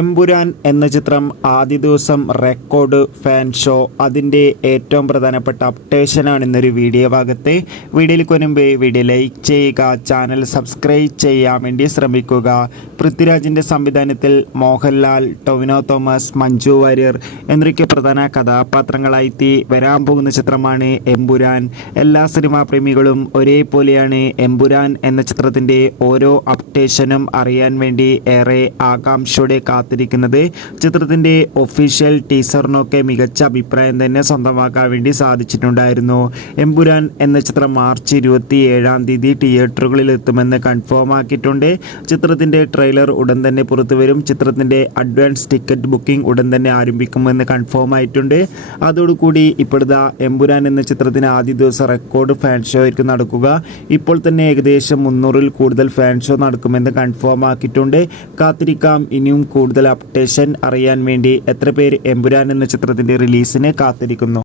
എമ്പുരാൻ എന്ന ചിത്രം ആദ്യ ദിവസം റെക്കോർഡ് ഫാൻ ഷോ അതിൻ്റെ ഏറ്റവും പ്രധാനപ്പെട്ട അപ്ഡേഷനാണ് ഇന്നൊരു വീഡിയോ ഭാഗത്ത്. വീഡിയോയിലേക്ക് മുൻപ് വീഡിയോ ലൈക്ക് ചെയ്യുക, ചാനൽ സബ്സ്ക്രൈബ് ചെയ്യാൻ വേണ്ടി ശ്രമിക്കുക. പൃഥ്വിരാജിൻ്റെ സംവിധാനത്തിൽ മോഹൻലാൽ, ടൊവിനോ തോമസ്, മഞ്ജു വാര്യർ എന്നൊക്കെ പ്രധാന കഥാപാത്രങ്ങളായി വരാൻ പോകുന്ന ചിത്രമാണ് എമ്പുരാൻ. എല്ലാ സിനിമാ പ്രേമികളും ഒരേപോലെയാണ് എമ്പുരാൻ എന്ന ചിത്രത്തിൻ്റെ ഓരോ അപ്ഡേഷനും അറിയാൻ വേണ്ടി ഏറെ ആകാംക്ഷയോടെ കാത്തിരിക്കുന്നത്. ചിത്രത്തിൻ്റെ ഒഫീഷ്യൽ ടീസറിനൊക്കെ മികച്ച അഭിപ്രായം തന്നെ സ്വന്തമാക്കാൻ വേണ്ടി സാധിച്ചിട്ടുണ്ടായിരുന്നു. എമ്പുരാൻ എന്ന ചിത്രം മാർച്ച് 27 തിയേറ്ററുകളിൽ എത്തുമെന്ന് കൺഫേം ആക്കിയിട്ടുണ്ട്. ചിത്രത്തിൻ്റെ ട്രെയിലർ ഉടൻ തന്നെ പുറത്തു വരും. ചിത്രത്തിൻ്റെ അഡ്വാൻസ് ടിക്കറ്റ് ബുക്കിംഗ് ഉടൻ തന്നെ ആരംഭിക്കുമെന്ന് കൺഫേം ആയിട്ടുണ്ട്. അതോടുകൂടി ഇപ്പോഴത്തെ എമ്പുരാൻ എന്ന ചിത്രത്തിന് ആദ്യ ദിവസം റെക്കോർഡ് ഫാൻ ഷോ ആയിരിക്കും നടക്കുക. ഇപ്പോൾ തന്നെ ഏകദേശം 300-ൽ കൂടുതൽ ഫാൻ ഷോ നടക്കുമെന്ന് കൺഫേം ആക്കിയിട്ടുണ്ട്. കാത്തിരിക്കാം ഇനിയും കൂടുതൽ അപ്ഡേഷൻ അറിയാൻ വേണ്ടി. എത്ര പേര് എമ്പുരാൻ എന്ന ചിത്രത്തിൻ്റെ റിലീസിന് കാത്തിരിക്കുന്നു?